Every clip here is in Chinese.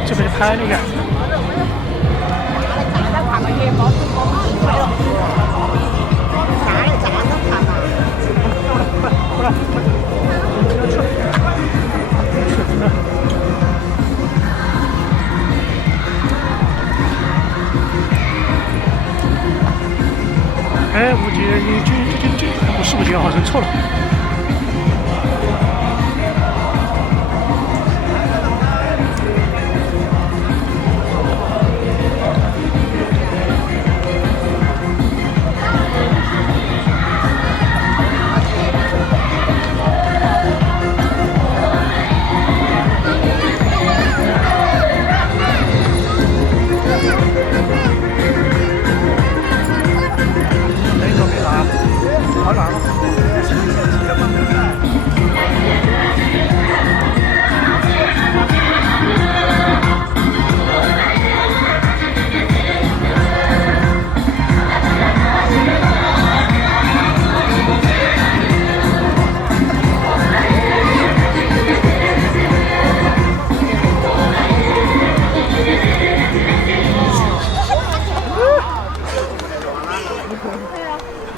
就被拍那个。哎，我觉得这不是5号，认错了。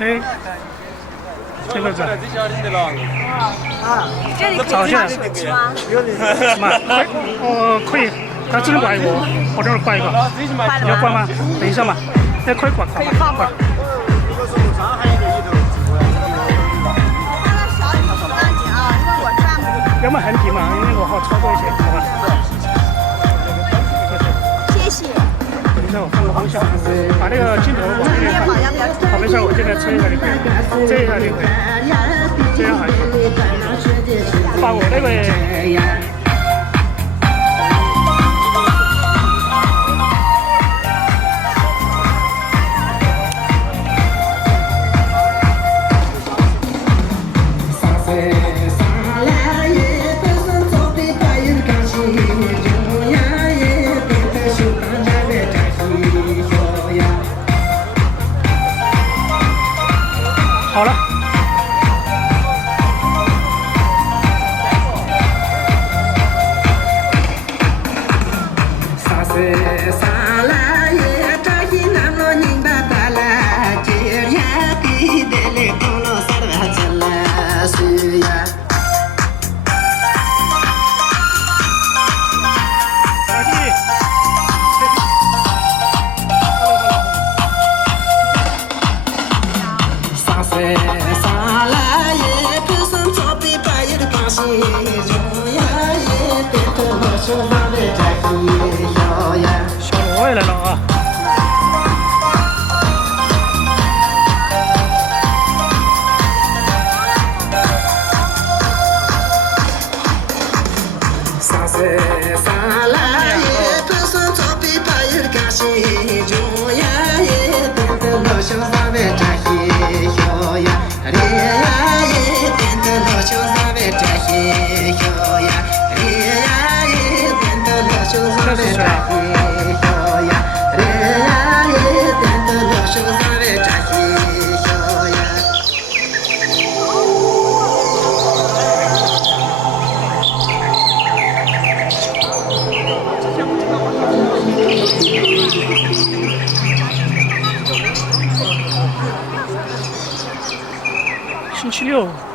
哎，这个是。这里可以挂手机吗？什么？可以，他只能挂一个，或者是挂一个。要挂吗？等一下嘛，哎，可以挂。可以放吗？要么横屏嘛，因为我好操作一些，好吧？谢谢。等一下我换个方向，把那个镜头往那边放。好，没事，我这边吹一下就可以，这一下就可以，这样还可以。把我那个。好了。小罗也来了啊！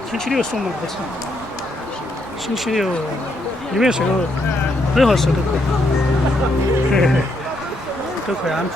星期六送的不是，星期六里面时候任何时候都可以，嘿嘿，都可以安排。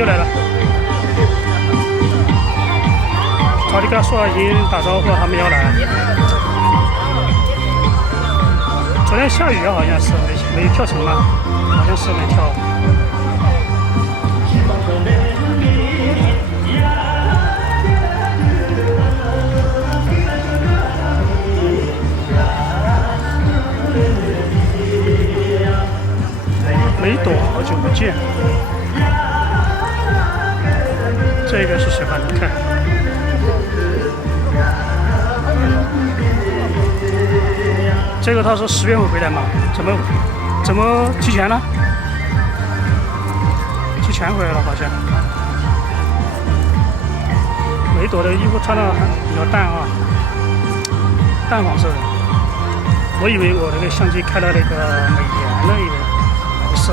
又来了。早就跟他说已经打招呼，他们要来。昨天下雨好像是没跳成吧？好像是没跳。梅朵好久不见，这个是谁吧？你看，这个他说10月会回来嘛？怎么提前了？提前回来了好像。梅朵的衣服穿的比较淡啊，淡黄色的。我以为我那个相机开了那个美颜的，以为。不是，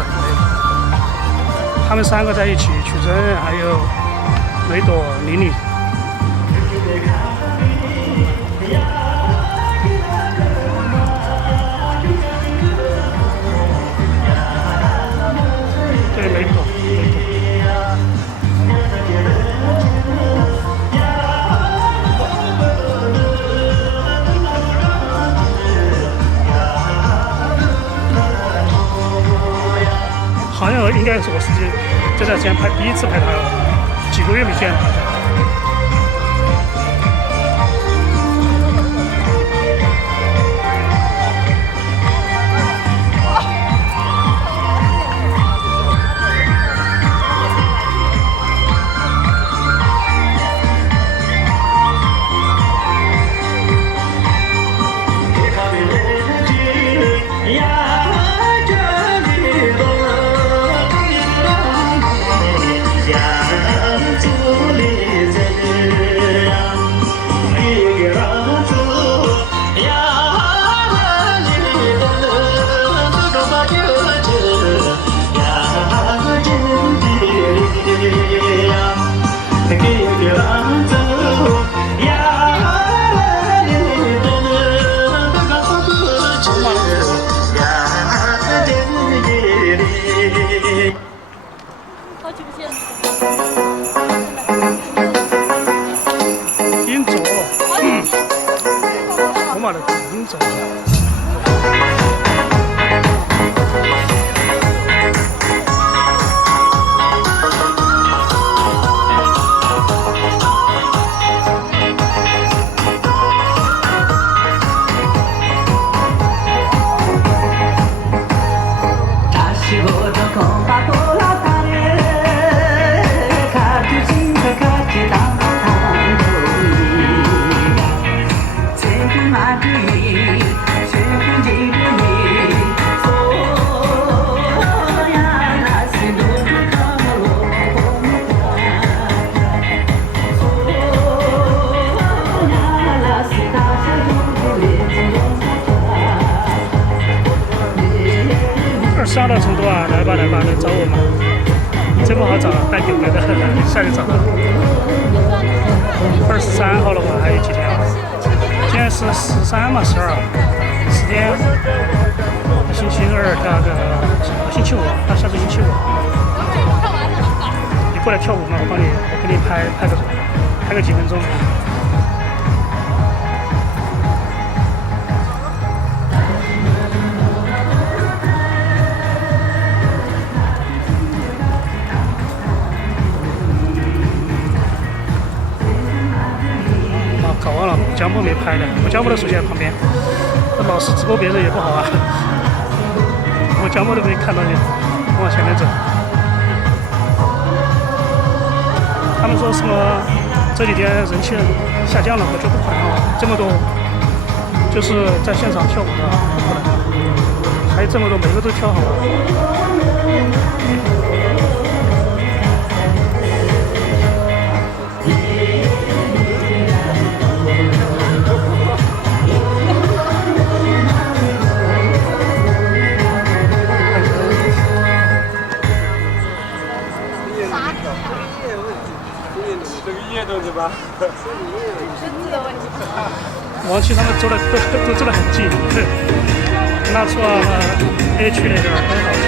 他们3个在一起，曲珍还有梅朵、玲玲。对，梅朵。好像应该是我这段时间第一次拍他了，几个月没见了。下到成都啊，来吧，来找我嘛，这不好找，带狗来的，下去找。23号了吧，还有几天啊？今天是13嘛，12，10天。星期2到个星期5，到下周星期5。你过来跳舞嘛，我给你拍个几分钟。搞忘了，江波没拍的，我江波的手机在旁边，老是直播别人也不好啊。我江波都没看到你，往前面走。他们说什么这几天人气下降了，我就不可能了，这么多就是在现场跳舞的，不可能，还有这么多，每个都跳好了。王琦他们走的都走得很近，对，那处啊 A 区那边很好近。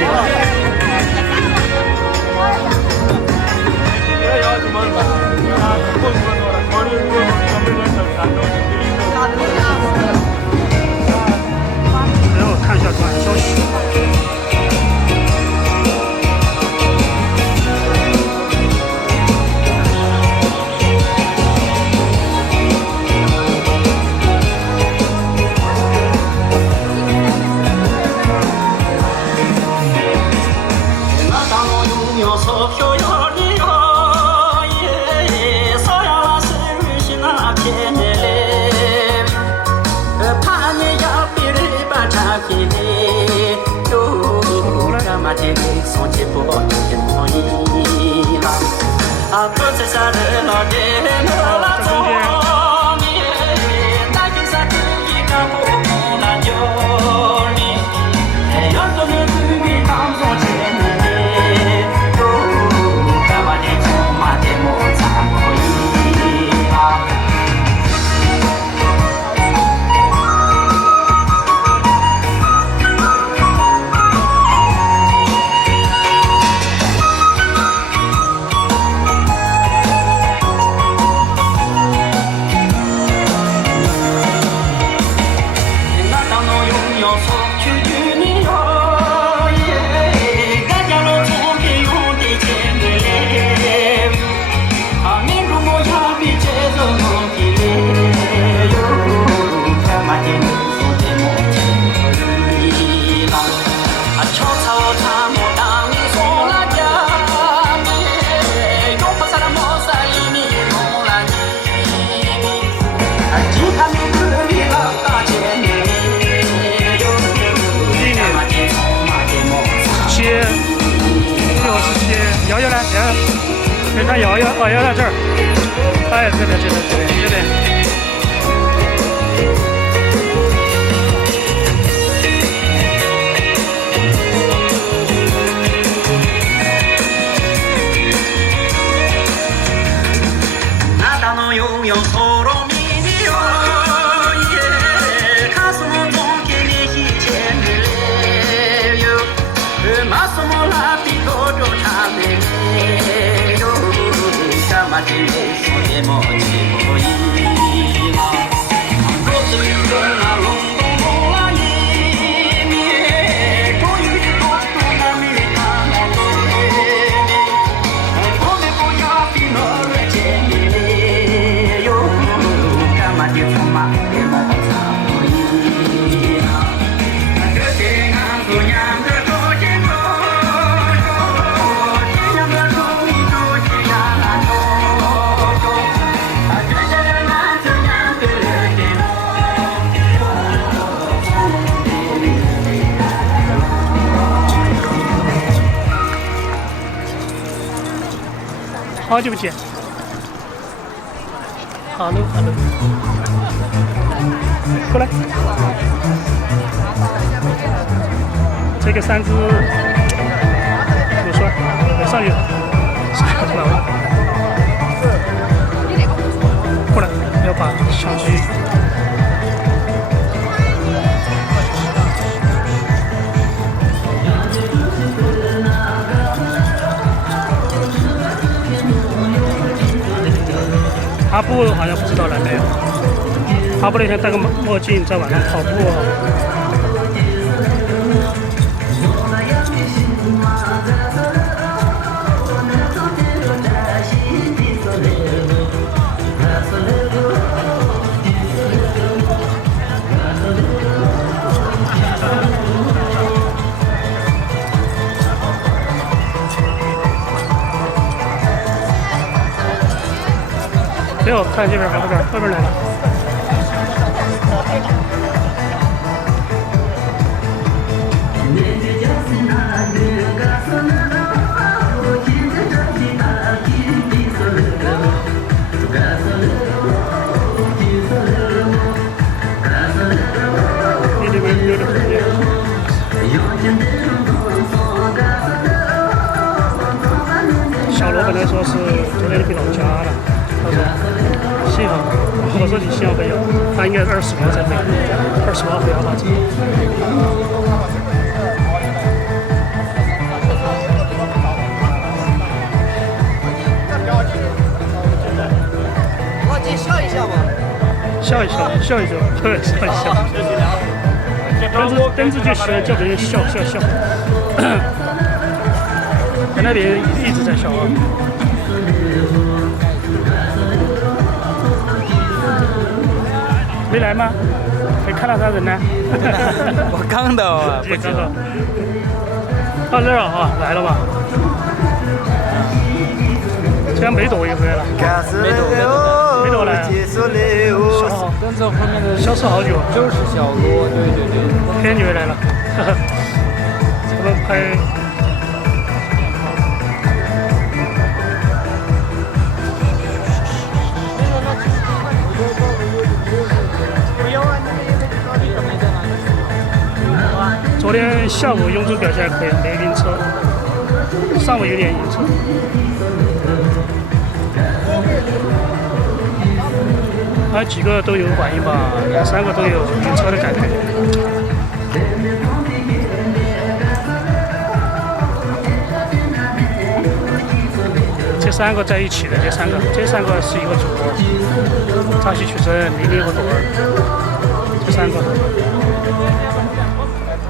给他摇一摇，哦，摇到这儿，哎，这边，这边。那当侬拥有所罗米的耶，卡苏侬总给你一千的哟，马苏莫拉比多多差的。までそれも自分今ロスユーなロンドンのラインということが見えたのでこれもやびのレジェンドよがまで止まっても寒いなくてがそやんだ好久不见 ，Hello， 过来，这个扇子有栓，上去，过来，要把相机。阿布好像不知道来没有。阿布那天戴个墨镜在晚上跑步。没有，看这边还后边，后边来了。小罗本来说是昨天回老家了。他说幸好，我说你幸好没有，他应该是20号才回，20号回阿坝走。我你笑一笑嘛，笑一笑，笑一笑，对，笑一笑。灯子就喜欢叫别人笑。在那边一直在笑啊。没来吗？没看到他人呢？我刚到啊，不知道。到这儿啊，来了嘛？这样没躲一回了。没躲来。跟着后面的消失好久。就是小罗，对。天女来了，这个拍昨天下午雍州表现还可以，没晕车，上午有点晕车。还几个都有反应吧，2、3个都有晕车的感觉。这3个在一起的，这3个是一个组合，扎西曲珍、玲玲和朵儿，这3个，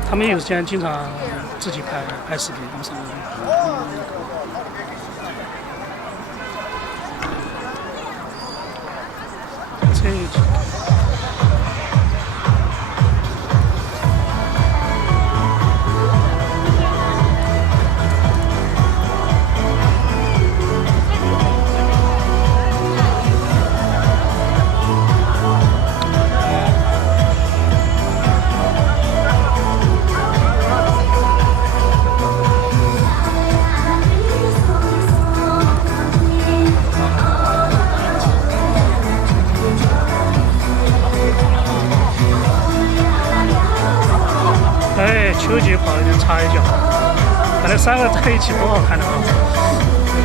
他们有时间经常自己拍视频，他们3个。这几个。秋季跑有点差一脚，本来3个在一起多好看的啊！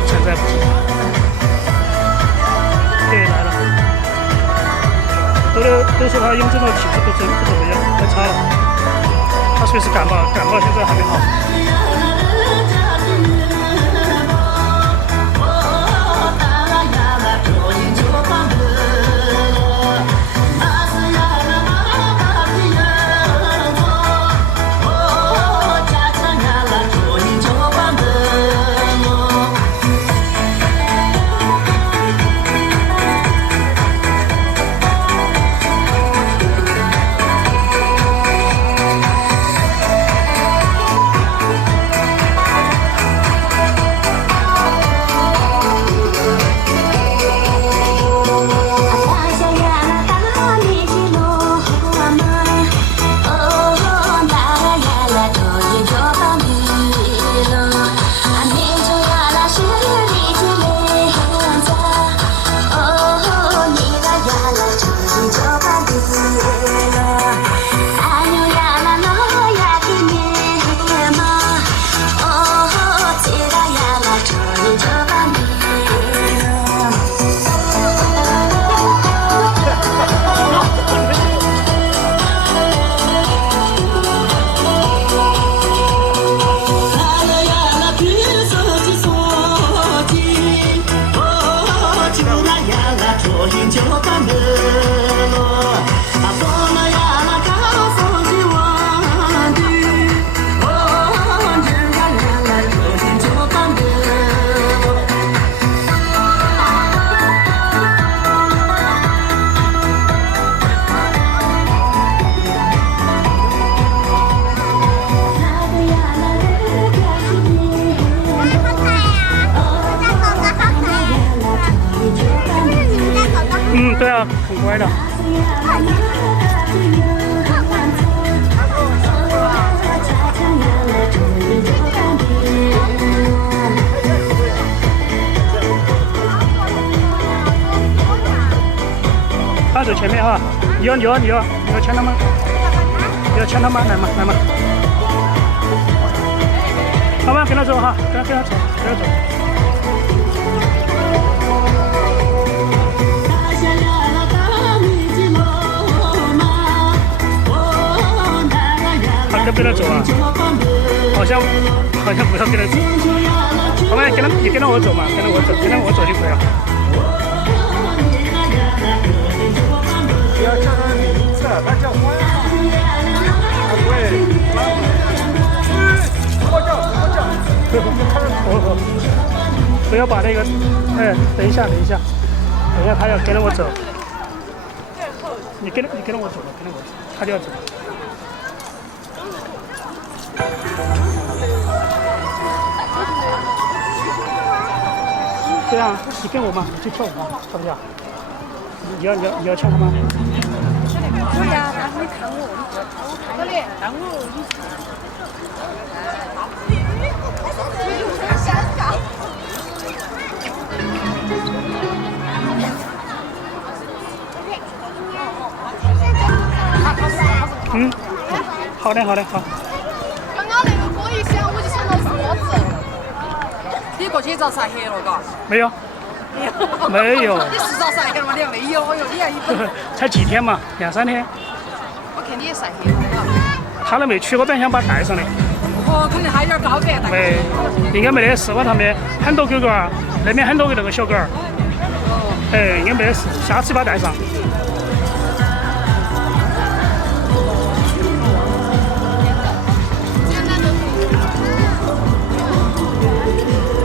现在不行。对，来了，都说他雍正的体质不怎么样，太差了。他随时感冒现在还没好。对啊，很乖的。他走前面啊！你要牵他吗？你要牵他吗？来嘛，好吧，跟他走哈，跟他走，跟他走。跟他走啊，好像不要跟他走，好吧，你跟着我走嘛，跟着我走就可以了。不要叫他名字，他叫花。对，不要把那个，等一下，他要跟着我走。你跟着我走吧，跟着我走，他就要走。对啊，你跟我嘛，就跳舞嘛，跳不跳？你要跳吗？可以啊，但是你看我，这里看我。好的，好。过去遭晒黑了，嘎。没有，没有，你是遭晒黑了吗？你还没有，哎呦，你还一本。才几天嘛，2、3天。我看你也晒黑了，他都没去，我本来想把他带上的。哦，肯定还有点高原。没，应该没得事。我他们很多狗狗儿，那边很多个那个小狗儿。哎，应该没得事，下次把它带上。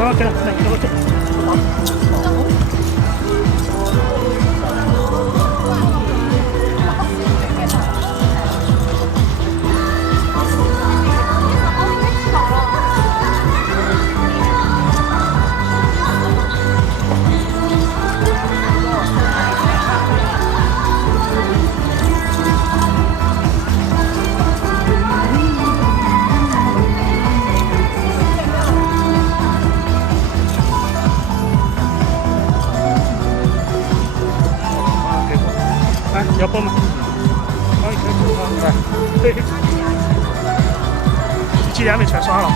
好，给了，来，给我走。要播吗？好，来，对，几天没出来耍了。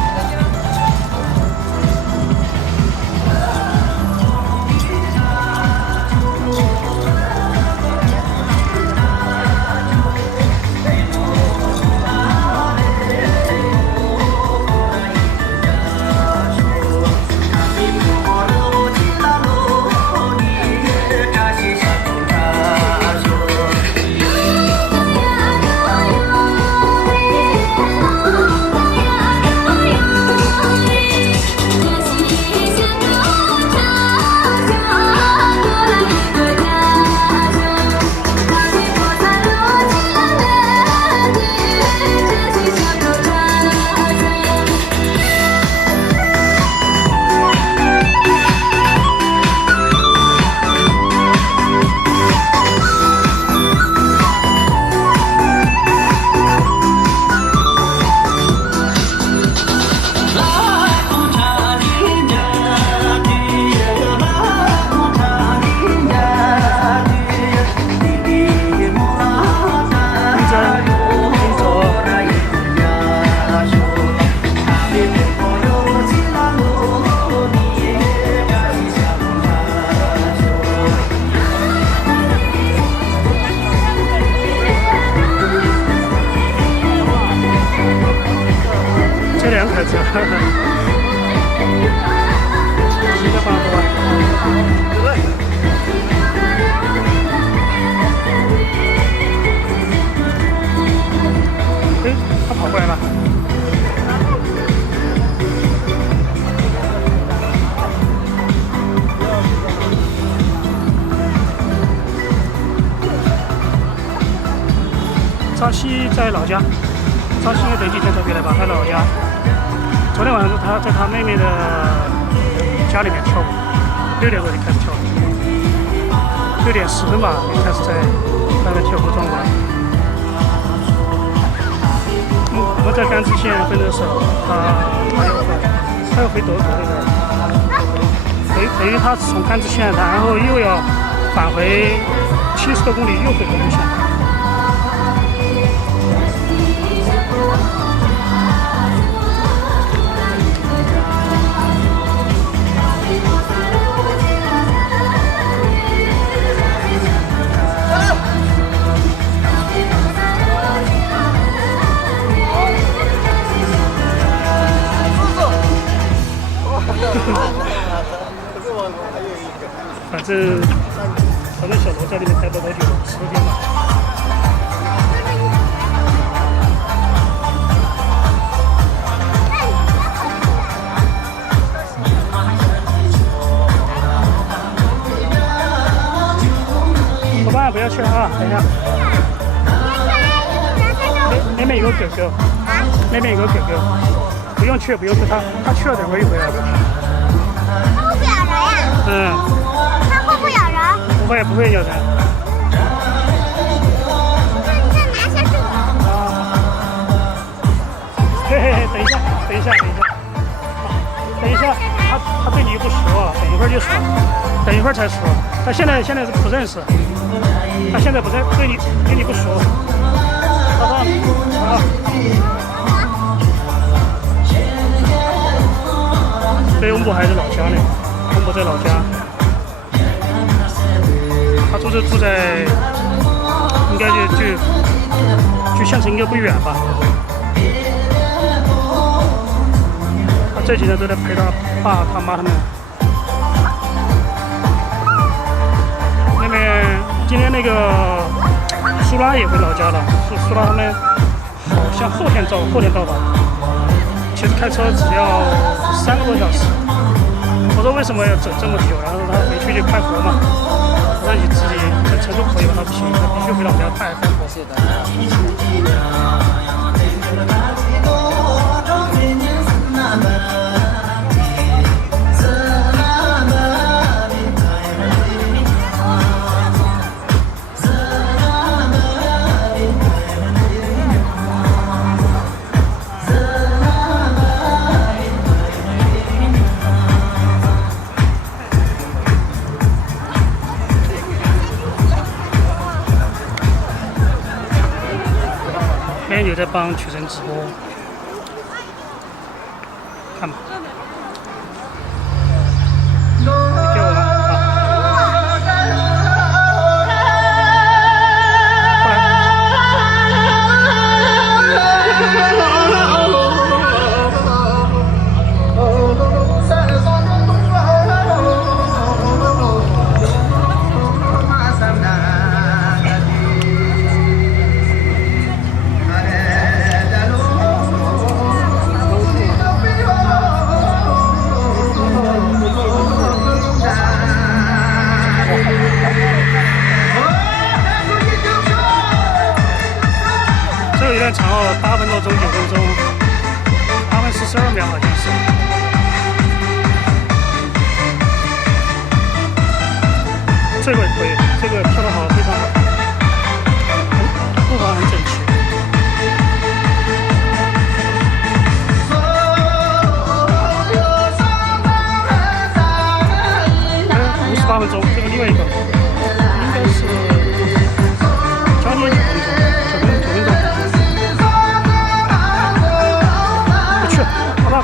这2块钱，你的房子吧。哎，他跑过来了。张希在老家，张希这几天特别来吧，他老家。昨天晚上他在他妹妹的家里面跳舞，6点多就开始跳舞，6点10分吧就开始在那边跳合庄舞了。我在甘孜县分的时候，他要回德国那边，等于他从甘孜县，然后又要返回70多公里，又回德国县。反正小罗在里面待不多久，10多天吧。伙伴不要去啊，等一下。那边有个狗狗，那边有个狗狗，不用去，不用去，他去了，等会儿又回来了。它会不咬人呀？嗯。它会不咬人？不会咬人。再拿下这个。嘿嘿嘿，等一下，他对你不熟，等一会儿就熟，等一会儿才熟。他现在是不认识，他现在不认对你不熟。好吧，好。对，我们还是老家的，我们在老家。他住在，应该就县城应该不远吧。他这几天都在陪他爸他妈他们。那边今天那个苏拉也回老家了，苏拉他们好像后天到吧。其实开车只要3个多小时。我说为什么要整这么久？然后他回去就开活嘛。让你自己在成都可以，他不行，他必须回老家开活。有在帮曲晨直播，看吧。你给我吗？有点长哦，8分多钟、9分钟，8分42秒好像是。这个可以，这个跳得好，非常好，步伐很整齐。58分钟，这个另外一个应该是将近9分钟。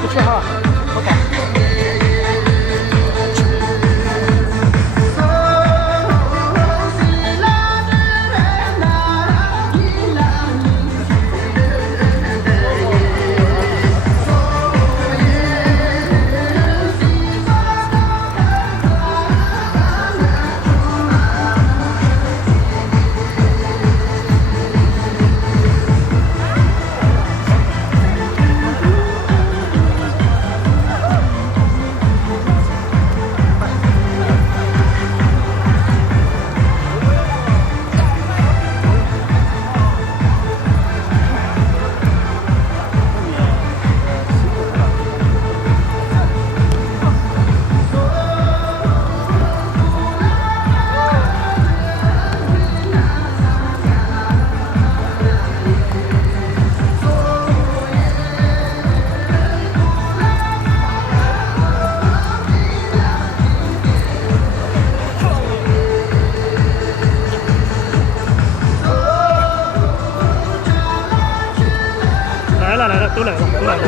不去哈，我打。都来了。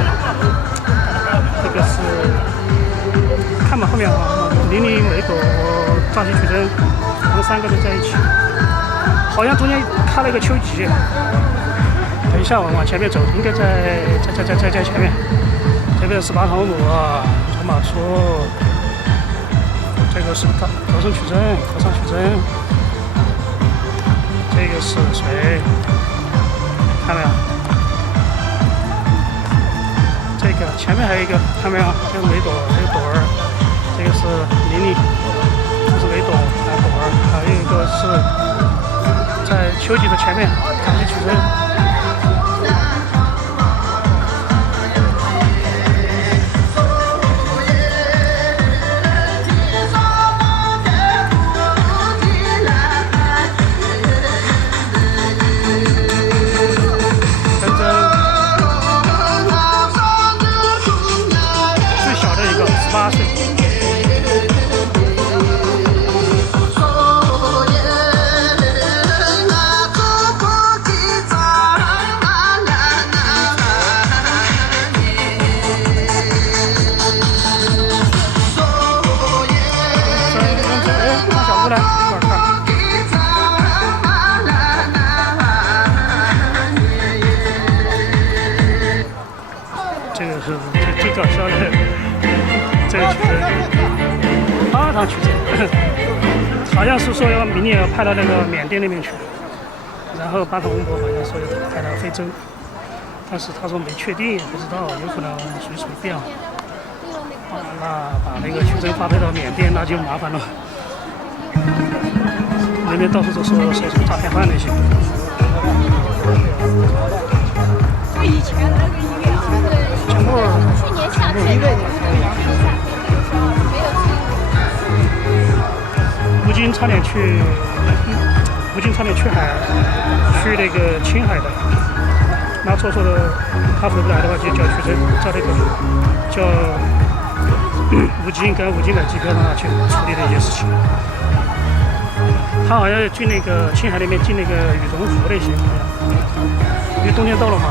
这个是看吧，后面啊，玲玲、梅朵、赵西、曲珍，我们3个都在一起。好像中间开了一个秋吉。等一下，我往前面走，应该在前面。这边是8航母、长马车，这个是和尚曲珍，这个是谁？看没有？这个前面还有一个，看没有？这个梅朵，这个朵儿，这个是玲玲，这是梅朵，朵儿，还有一个是在秋吉的前面，长期曲珍。8岁。块看。这个是最搞笑的这个曲子，8趟曲子，好像是说明年要派到那个缅甸那边去，然后巴统翁博好像说要派到非洲，但是他说没确定，不知道，有可能随时变。那把那个曲针发配到缅甸，那就麻烦了，那边到处都说什么诈骗犯那些。以前那个医院啊，节目去年夏天没有吴京差点去去那个青海的，那错的，他回不来的话就叫徐峥，叫那个叫吴京跟吴京买机票让他去处理这件事情。他好像要进那个青海那边进那个羽绒服那些，因为冬天到了嘛。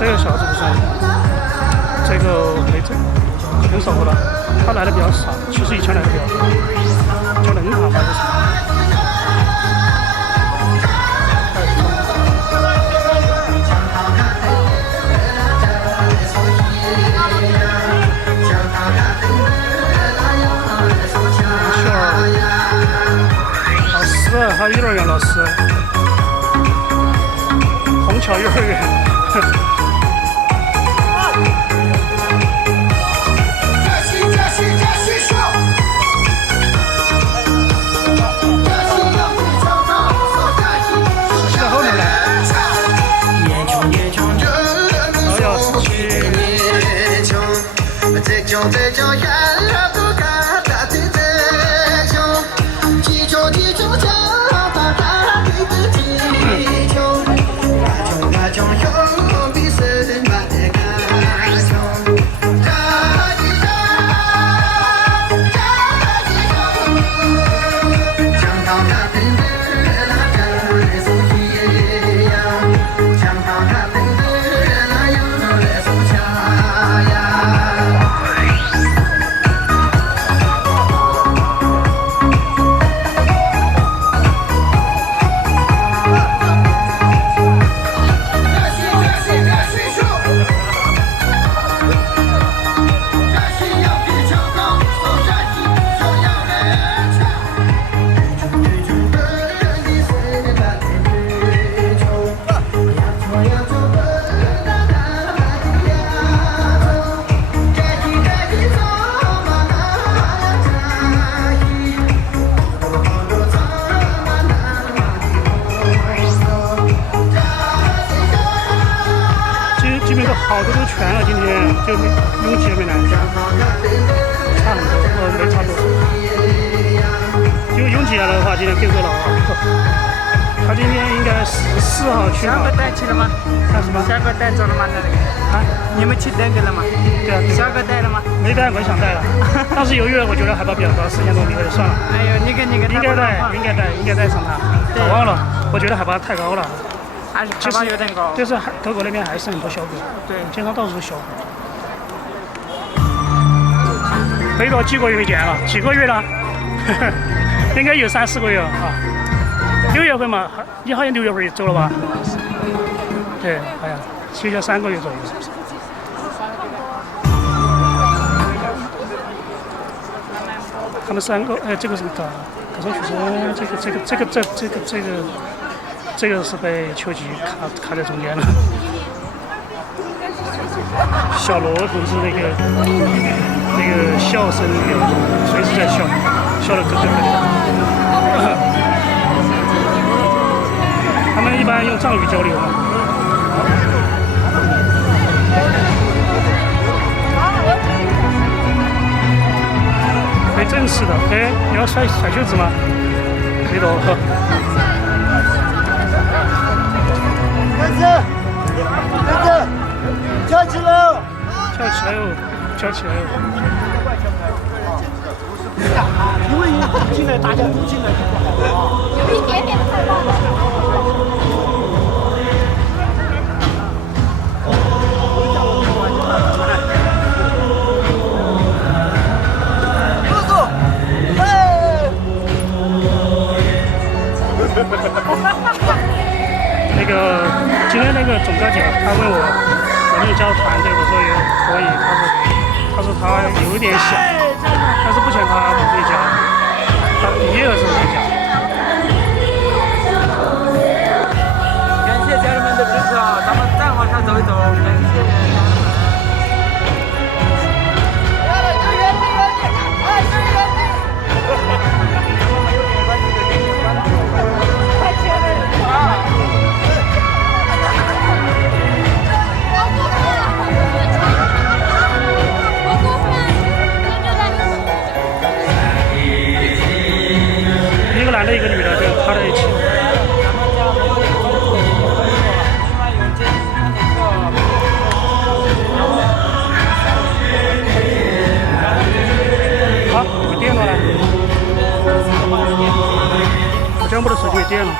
这个小子不算，这个没这很少了，他来的比较少，其实以前来的比较多，叫人卡还是什么？老师，还有幼儿园老师，虹桥幼儿园。在后面来。好多都全了，今天就拥挤了没来，差很多，没差多少。就拥挤了的话，今天更热闹啊！他今天应该14号去下个带去了吗？干什么？下个带走了吗？那个啊？你们去带给了吗？对啊，下个带了吗？没带，我想带了，但是犹豫了，我觉得海拔比较高，4千多米，我就算了。哎呦，那个应该带上它，我忘了，我觉得海拔太高了。还是海拔有点高。就是德国那边还是很多小狗，对，街上到处是小狗。飞到几个月前了，几个月了，应该有3、4个月了啊。6月份嘛，你好像6月份走了吧？对，好像休假3个月左右，是不是？他们3个，这个是搞上去是这个是被秋吉卡在中间了。小罗同志那个笑声比较多，随时在笑，笑得咯咯咯的。他们一般用藏语交流嘛。可以正式的，你要甩袖子吗？可以的哦。儿子，跳起来哦！跳起来哦！因为进来，大家都进来就不好啊。那个今天那个总干警他问我能不能加入团队，我说也可以。他说他有一点想，但是目前他不会加，他毕业的时候会加。感谢家人们的支持啊！咱们再往上走一走，感谢。一个男的，一个女的，就趴在一起。好，没电了嘞！我这我的手机没电了。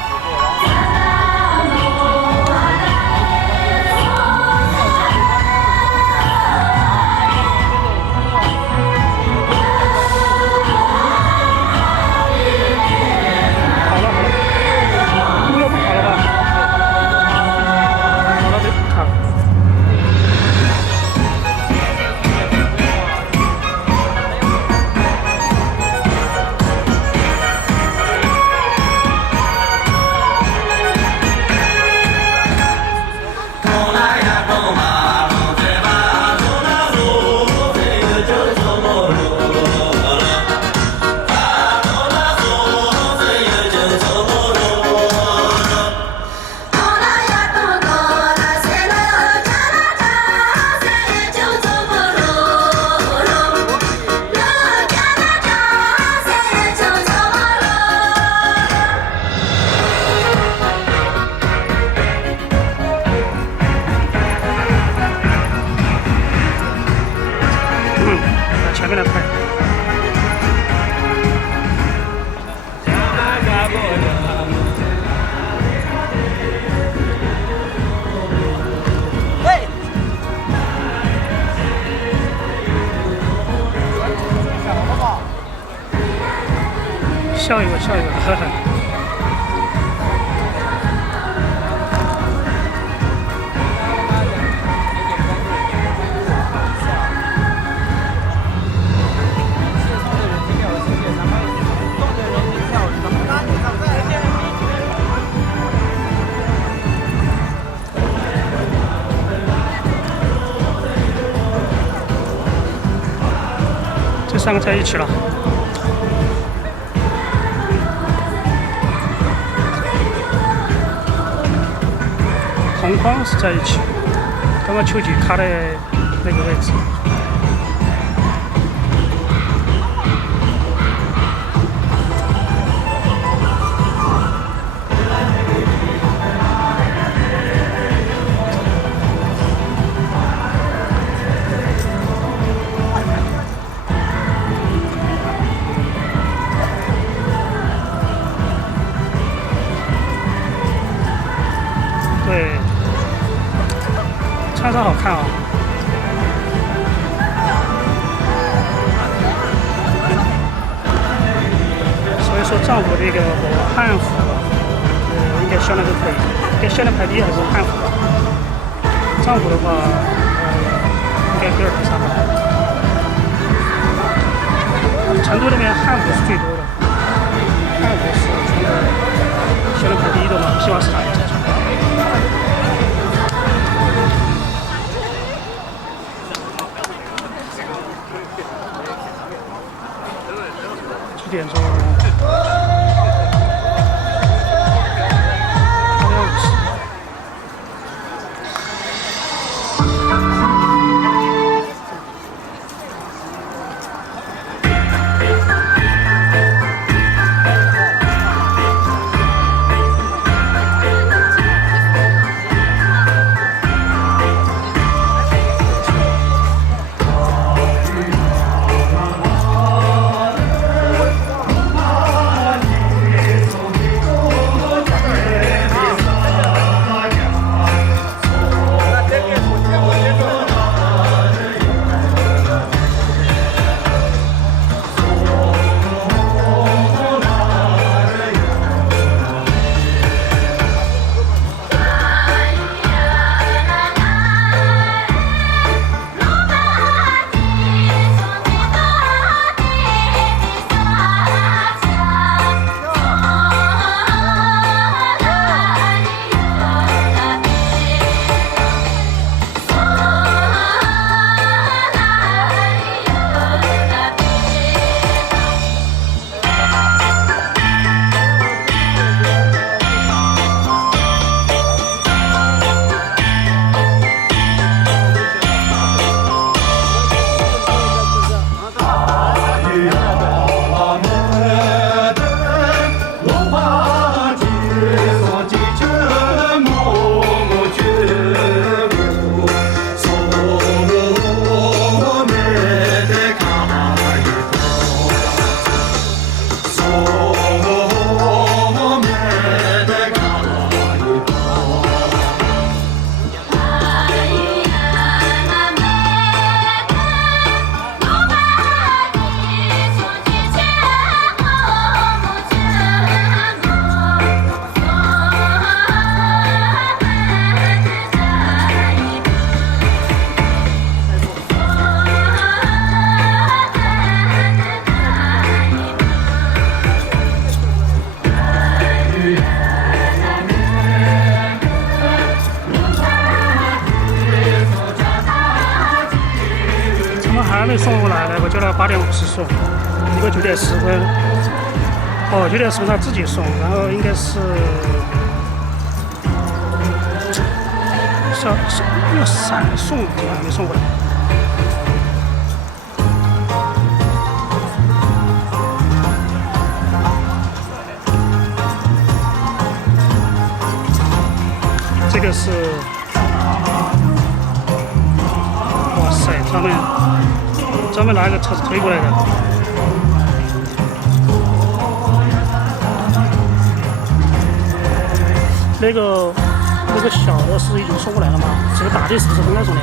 前面的拍。笑一个，笑一个，呵呵。这三个在一起了。红框是在一起，刚刚球姐卡在那个位置。对，穿上好看啊！所以说丈夫这个汉服，应该销量都可以，应该销量排第一还是汉服吧？丈夫的话，应该第二、第三吧。成都那边汉服是最多的，汉服是全国销量排第一的嘛，批发市场也是。几点钟？送过来，那个交了8.50索，一个9.10分。哦，9.10分他自己送，然后应该是要闪送，这样没送过来。这个是，哇塞，专门拿一个车子推过来的。那个小的是已经送过来了吗？这个大的是不是分开送的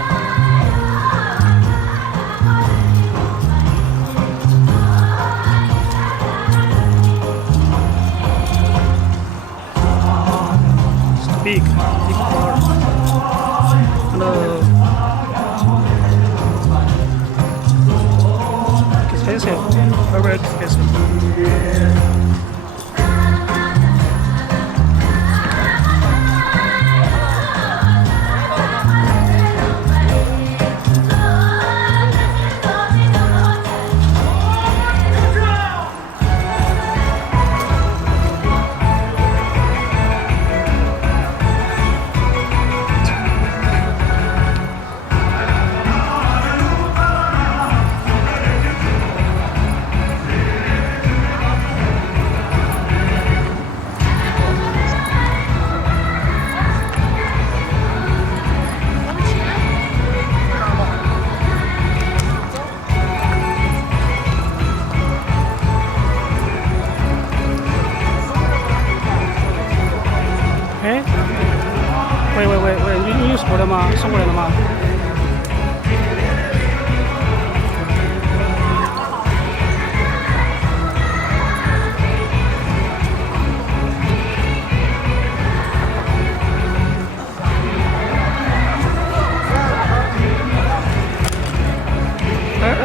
？Big car. Expensive, very expensive.喂，你有送过来吗？送过来了吗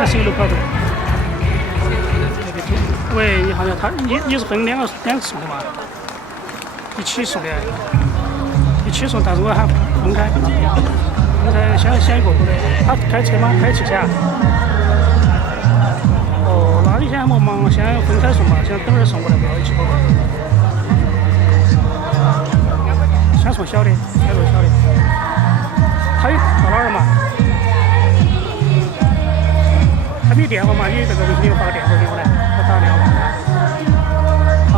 ？26块多。喂，你好像你是分两个送的吗？一起送的。一起送，但是我还分开，先一个。他开车吗？开汽车啊？哦，那你现在没忙，先分开送嘛，先等会儿送过来，不要一起过来。先送小的，先送小的。他到哪儿了嘛？他没电话嘛？你这个微信发个电话给我来，我打电话。好。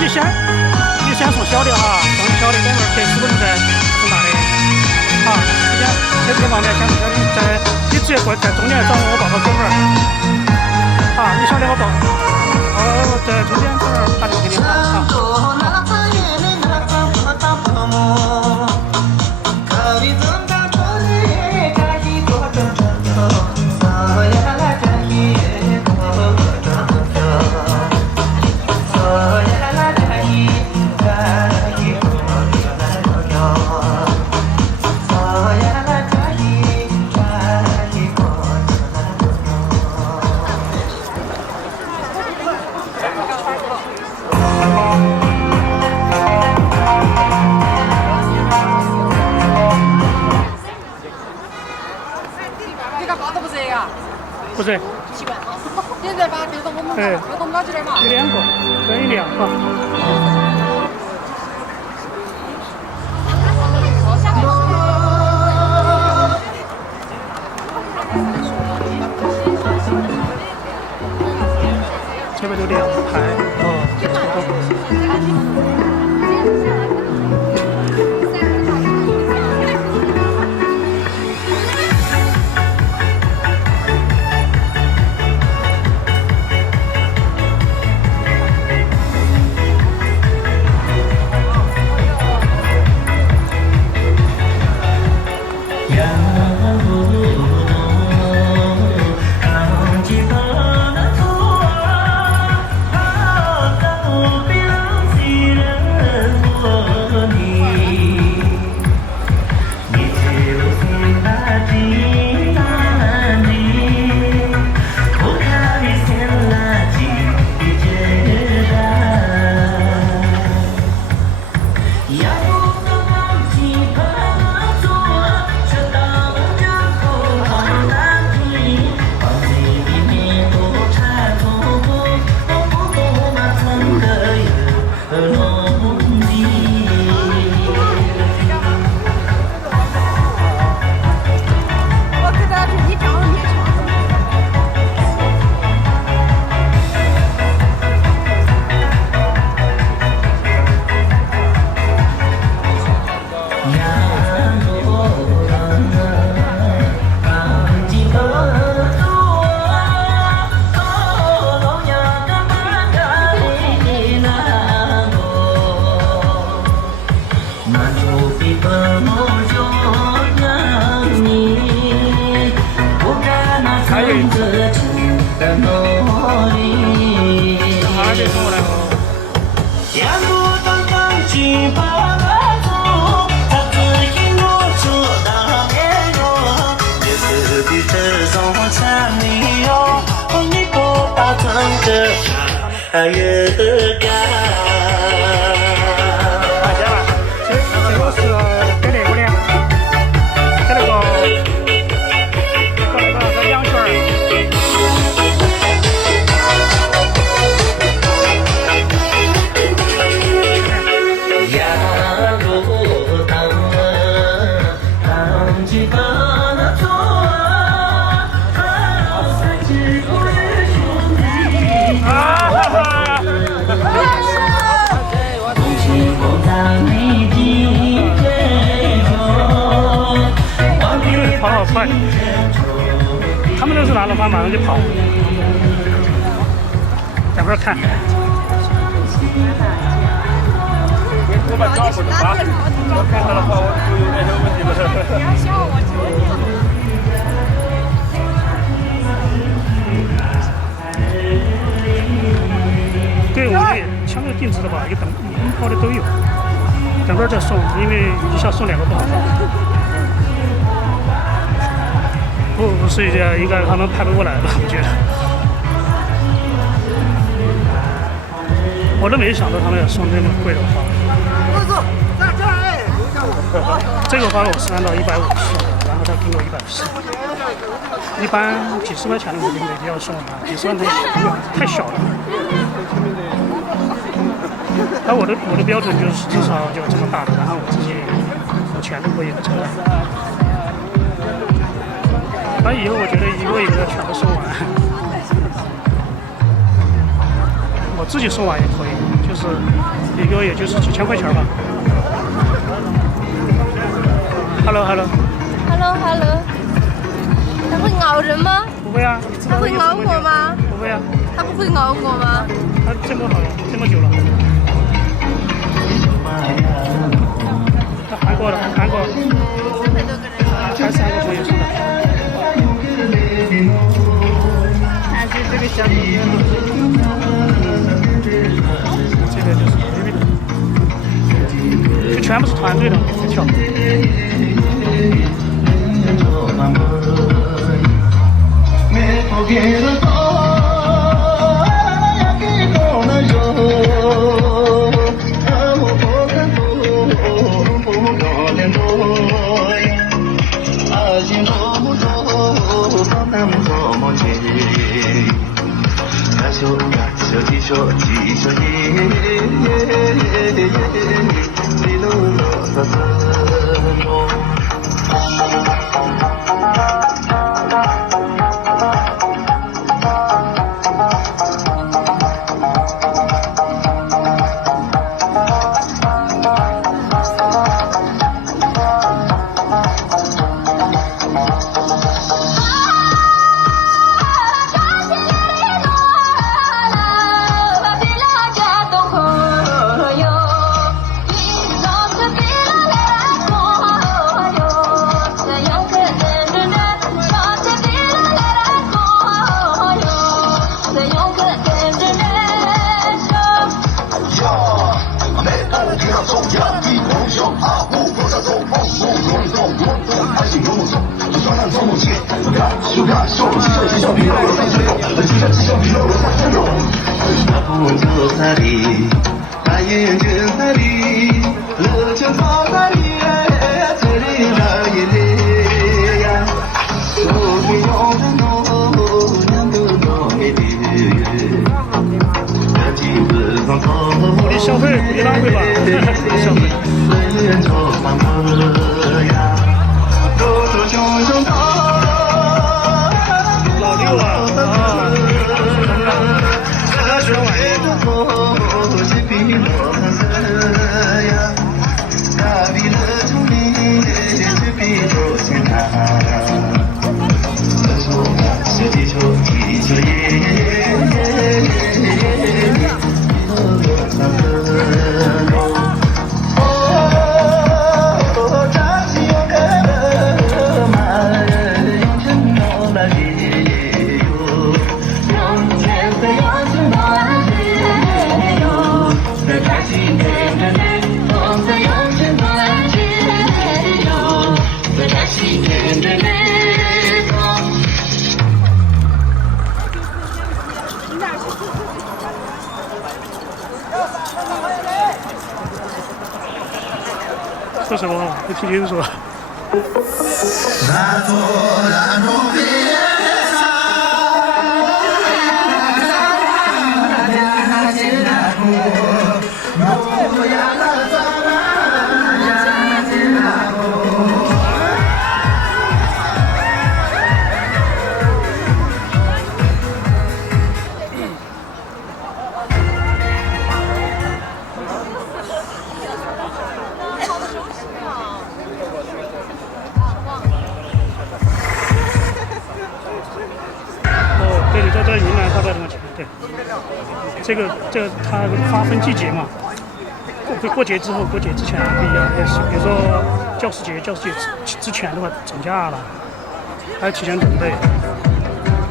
你先送小的哈，送小的，等会儿开10分钟再送大的。好，你先在这个旁边先送小的，你直接过来在中间找我抱个狗儿。好，你小的我抱。我在中间这儿打电话给你好。岁。现在把这个我们哎，这个拿起来嘛。有2个，分1辆哈。这边就2排还有一次，还得送过来哦。这个是给哪个的？给那个羊圈儿。跑好快，他们都是拿了饭马上就跑。在这看。我把脚不打，我看到的话，我就有点问题了。不要笑我，对，我们抢个定制的吧，有能跑的都有。等会儿再送，因为一下送2个不好放。不是应该他们排不过来吧？我觉得，我都没想到他们要送这么贵的花。这个花我是按照150的，然后他给我140。一般几十块钱的我就没必要送了，几十万太小了。那我的标准就是至少就这么大的，然后我自己有钱都可以的车。那以后我觉得一个一个全部送完，我自己送完也可以，就是一个也就是几千块钱吧。Hello， 他会咬人吗？不会啊。他会咬我吗？不会啊。他不会咬我吗？他这么好了，这么久了。他韩国的，韩国。300多个人。才3个朋友送的。还是这个小姐姐。这个就是规律的，就全部是团队的跳。小鸡小鸡小耶哩啰啰嗦嗦哟。鼓励消费，鼓励浪费吧，鼓励消费。老六啊，大学晚宴。说什么？没听清楚。在云南大概这么对，这个它发分季节嘛，过节之后、过节之前不一样，也是比如说教师节之前的话涨价了，还要提前准备。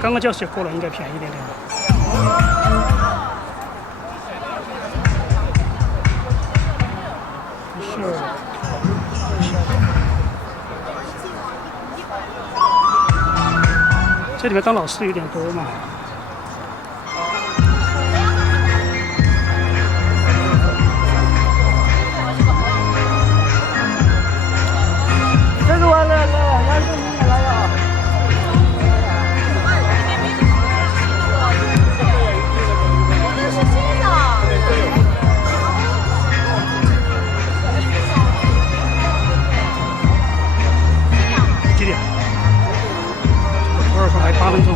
刚刚教师节过了，应该便宜一点点。是。这里面当老师的有点多嘛。这个完了，要是你也来呀。这是新的。几点？多少说还8分钟。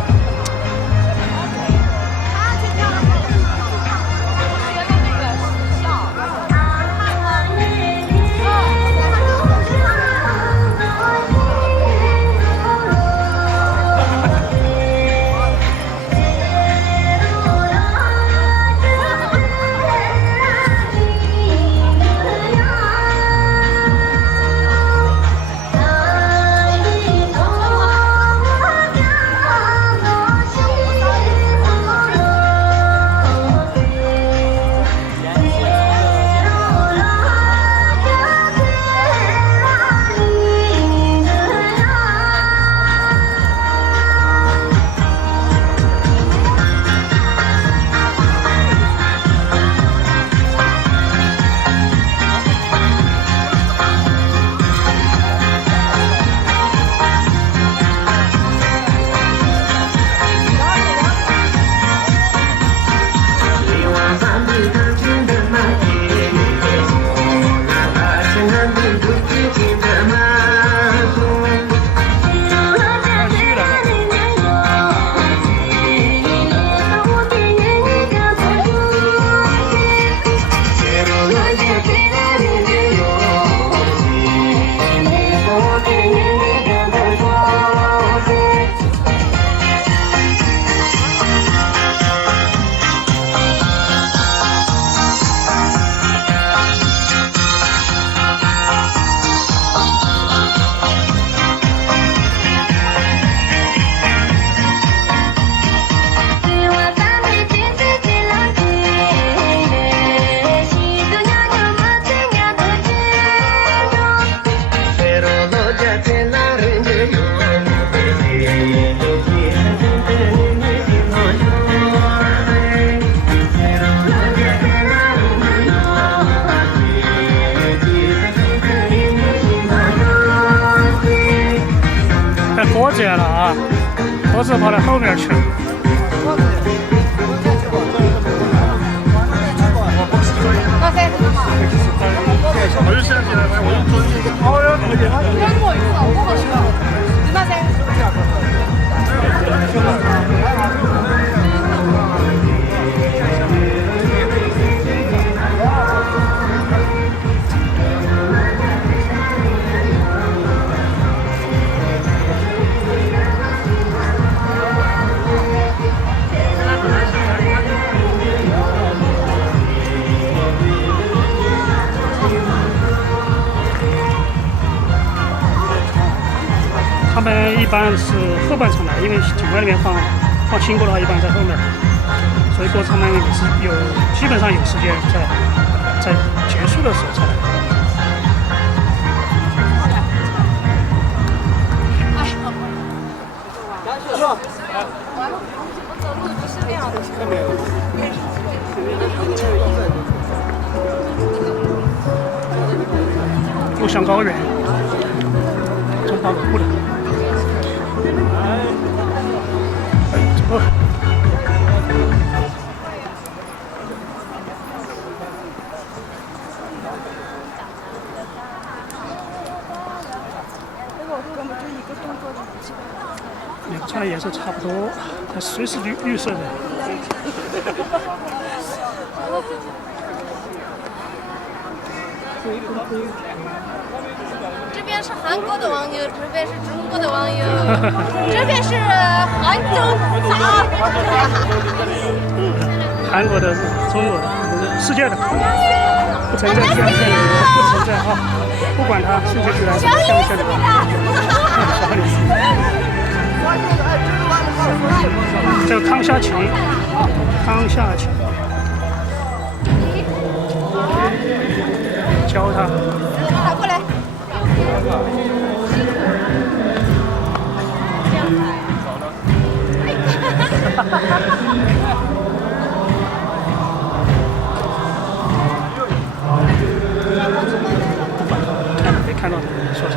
见了啊，猴子跑到后面去了。那在什么嘛？我就想起来，我就做一个好呀，我遇到我是那噻。他们一般是后半场来，因为酒馆里面放新歌的话，一般在后面，所以说他们基本上有时间在结束的时候才来。故乡高原，中华文物的。走。两个穿的颜色差不多，它水是绿色的。这边是韩国的网友，这边是中国的网友，这边是杭州杂。韩国的、中国的、世界的，不存在乡下的，不存在啊！不管它世界居然是乡下的，这个康夏芹，教它。打过来。没看到他们说啥。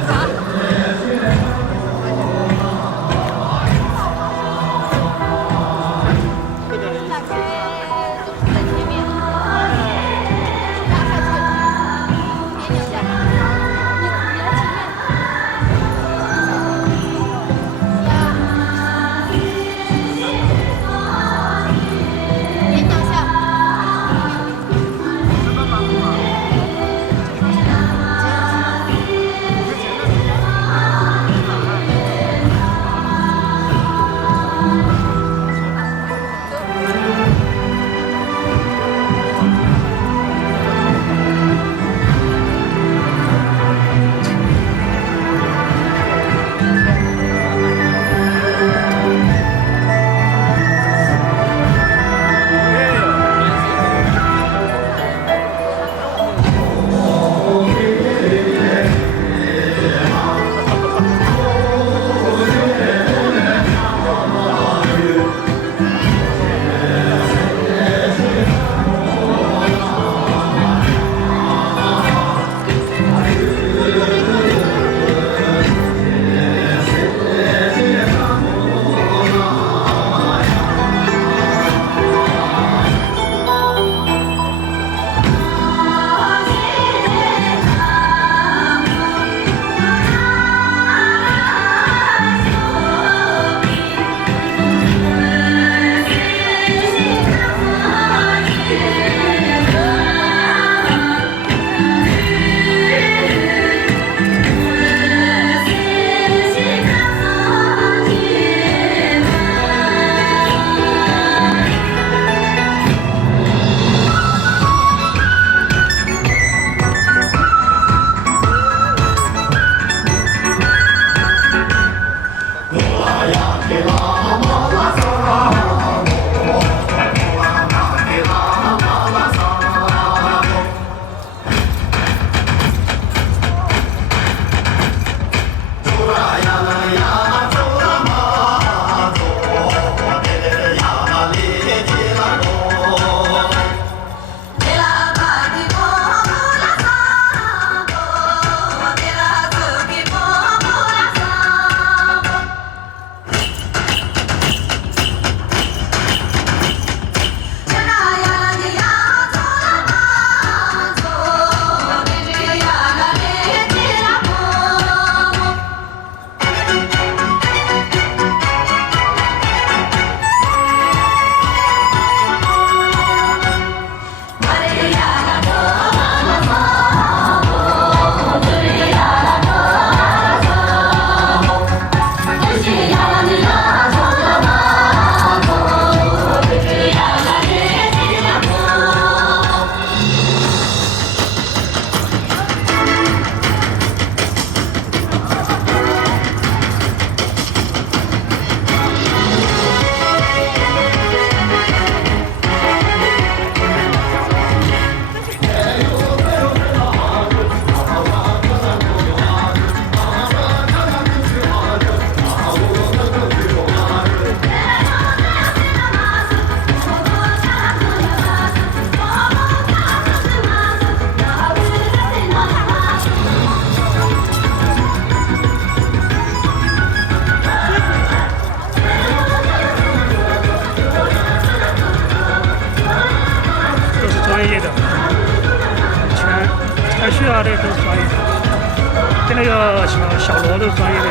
业的，采取啊的都是专业的，跟那个小罗都是专业的，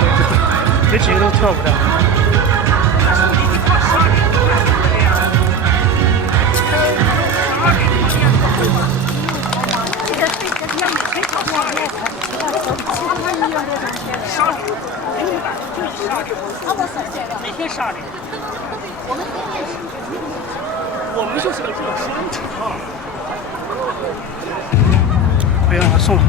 这几个都跳舞的。每天杀的。我们就是个热身啊。没办法送了。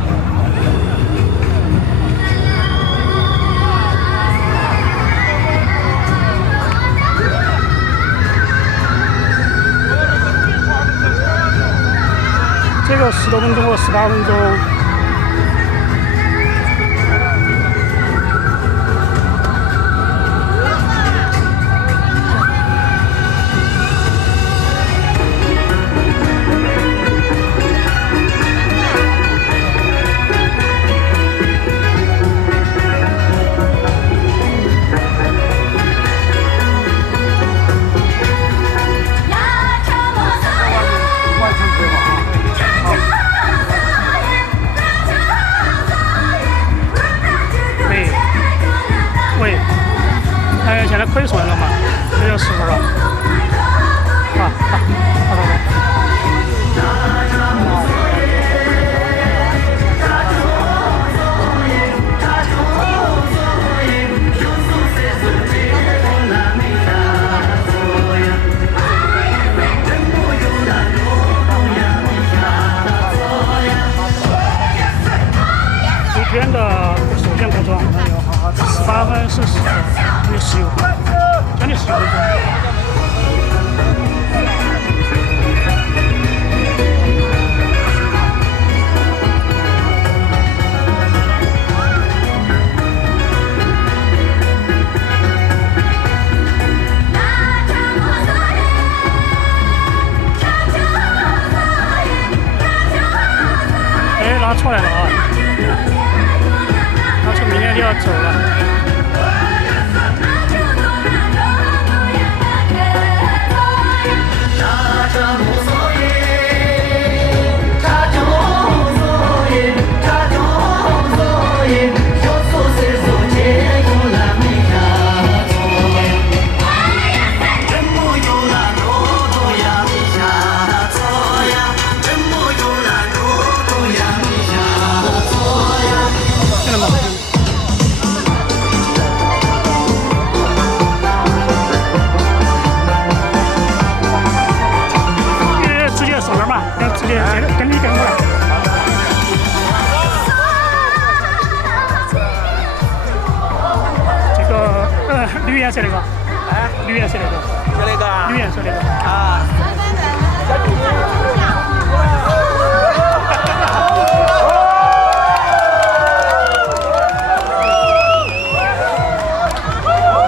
这个10多分钟或18分钟。现在亏损了嘛？这就10分了。好。一天的首先工作18分40分，有10有，将近10分钟。哎，拉出来了啊！拉出明天就要走了。跟你跟过来。这个绿颜色那个，绿颜色那个，就那个，绿颜色那个啊。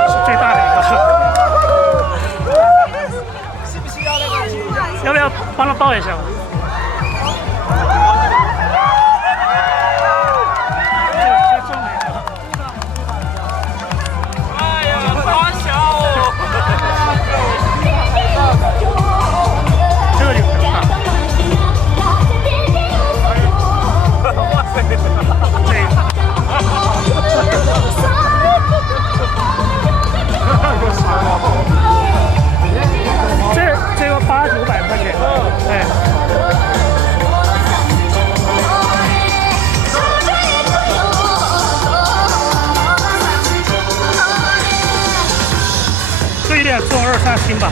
是最大的一个。需不需要那个？要不要帮他抱一下？这个800-900块钱，哎。贵一点做2-3斤吧。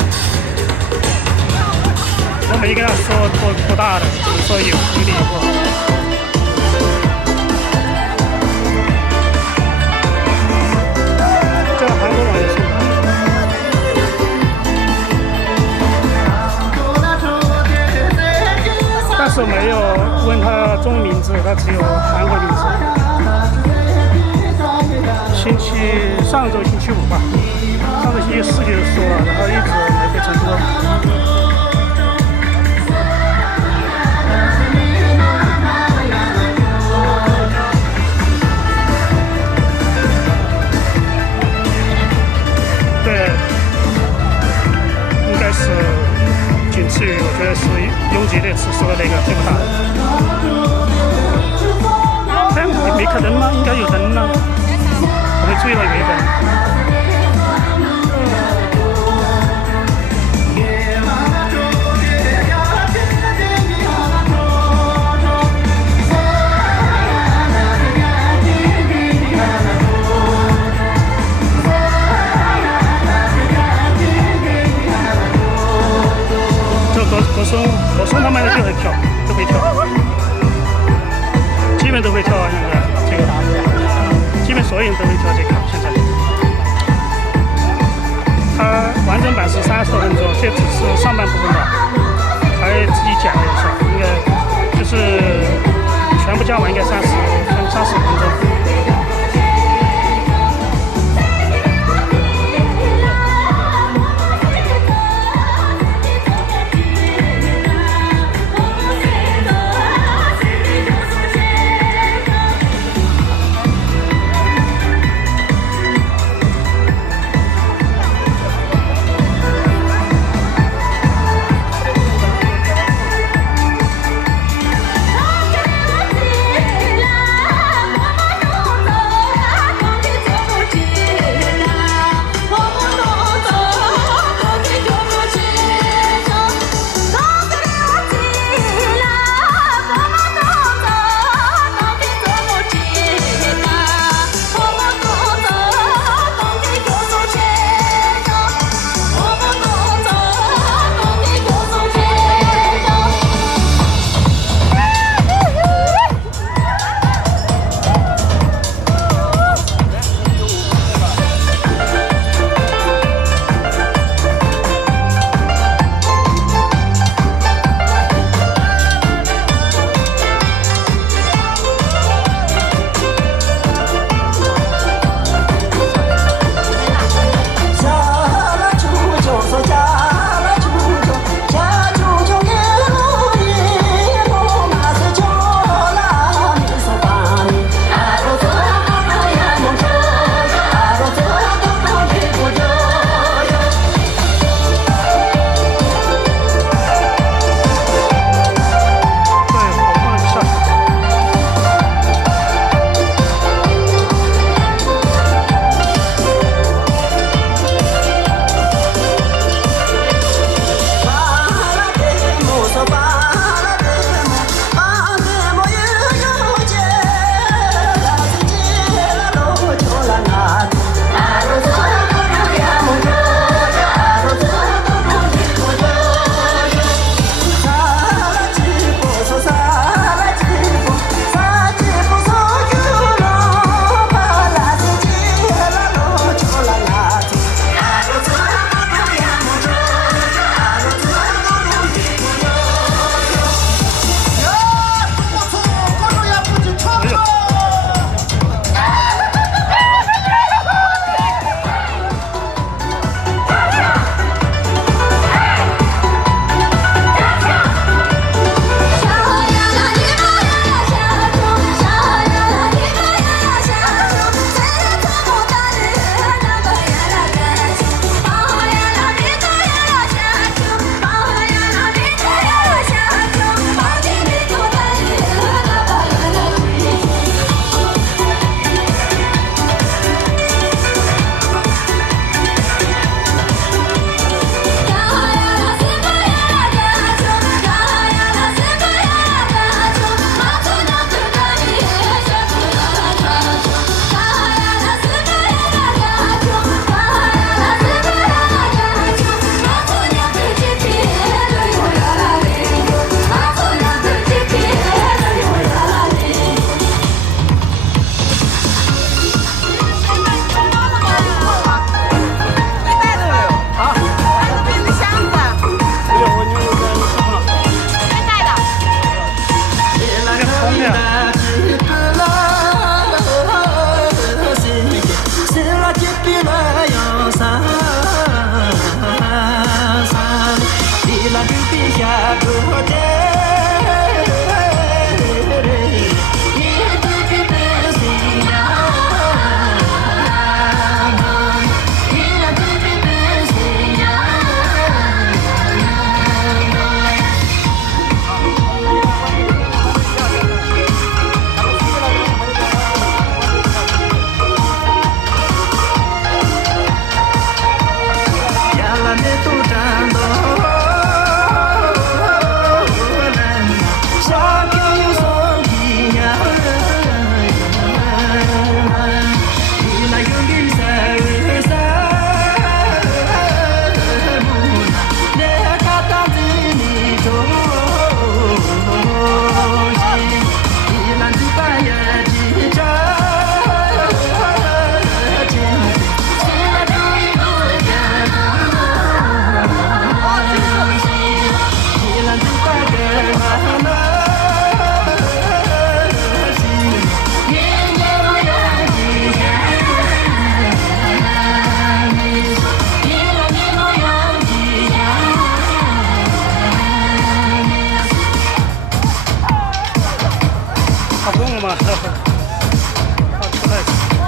我没跟他说多大的，只说有点过。这个韩国网也是。但是没有问他中文名字，他只有韩国名字。上周星期5吧，上周星期4就说了，然后一直没被成功。对，应该是仅次于我觉得是拥统计的次数那个最不大。哎，没开灯吗？应该有灯了，我没注意到有一灯。歌颂他们的就会跳，都会跳，基本都会跳现在这个，基本所有人都会跳这个现在。它完整版是30多分钟，这只是上半部分吧，还自己剪了一下，应该就是全部加完应该30分钟。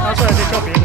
拿出来再教别人。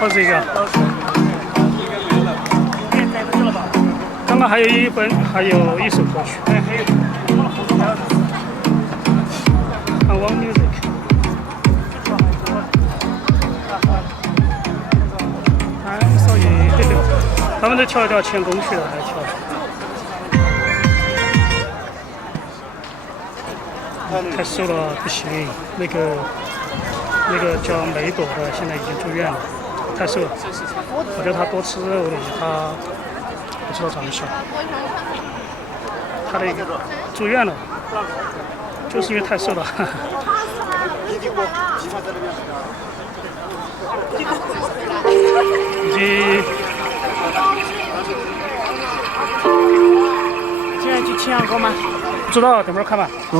好这个。刚刚还有一首歌曲。One Music。所以他们都跳一跳前功去了，还跳。太瘦了不行，那个叫梅朵的现在已经住院了，太瘦了。我叫他多吃肉的，他不知道咋回事。他那个住院了，就是因为太瘦了。已经。现在去青阳沟吗？不知道，等会儿看吧。不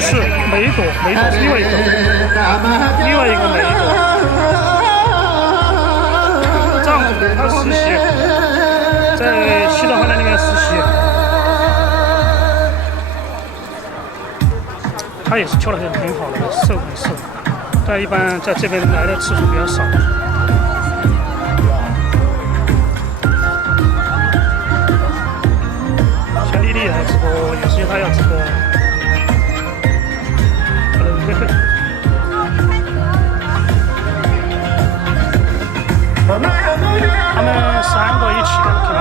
是梅朵是另外一个梅朵。丈夫他实习，在西藏河南那边实习。他也是跳得很好的，瘦很瘦，但一般在这边来的次数比较少。像丽丽也来直播，有时间她要直播。他们3个一起的，看吧，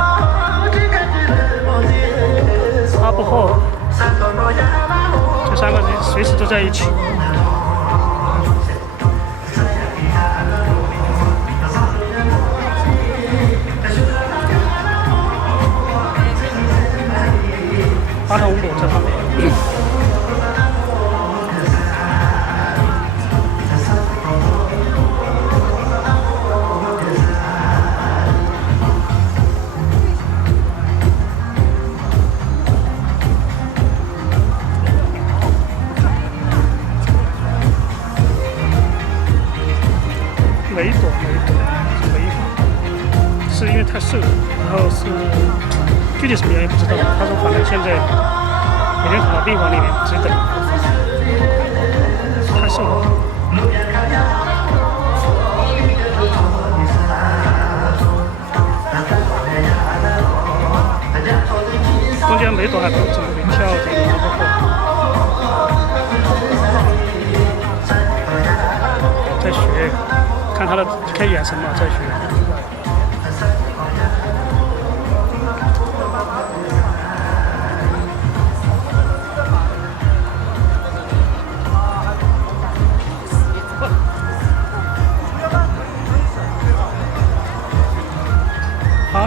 阿布后。这3个人随时都在一起。巴特舞朵在旁边。梅朵是因为太瘦了，然后是具体什么原因不知道。他说反正现在每天躺到病房里面只等，太瘦了。内斗还不怎么会跳这个阿波河。在学，看他的看眼神嘛，在学。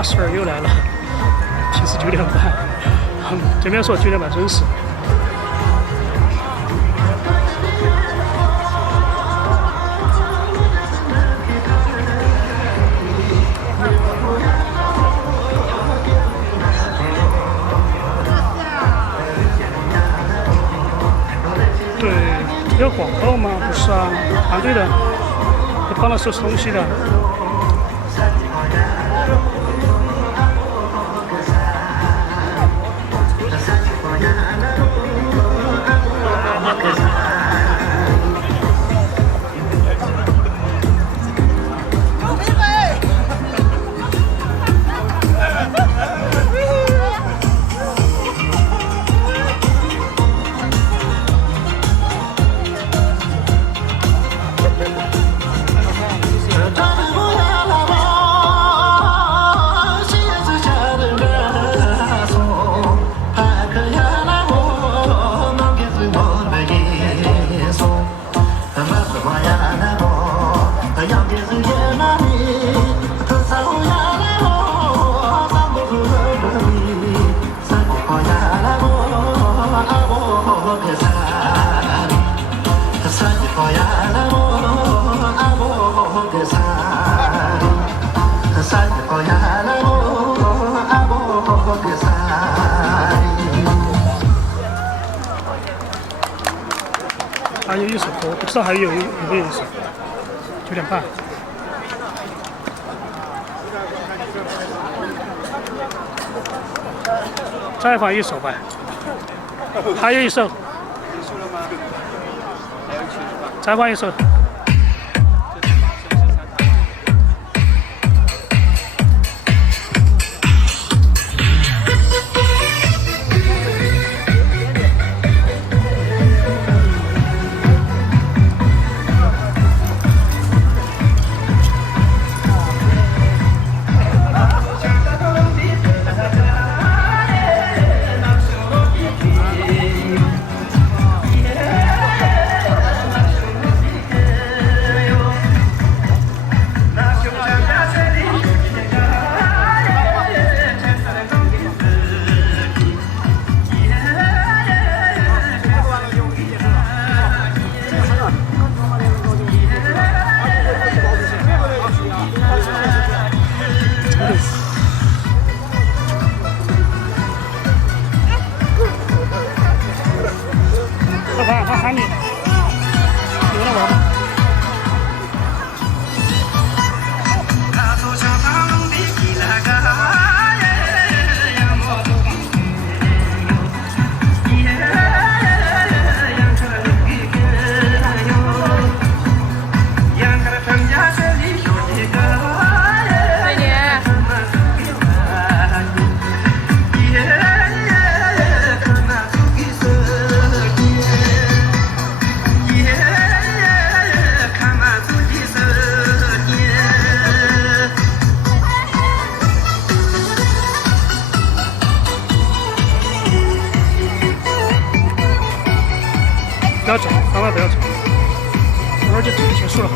12又来了，平时9点半，这边说9点半准时。对，要广告吗？不是啊，团队的，你帮他收拾东西的。还有一首歌，不知道还有没有一首，9点半。再放一首吧，还有一首，再放一首。他喊你，有人玩吗？不要走，千万不要走，一会儿就结束了。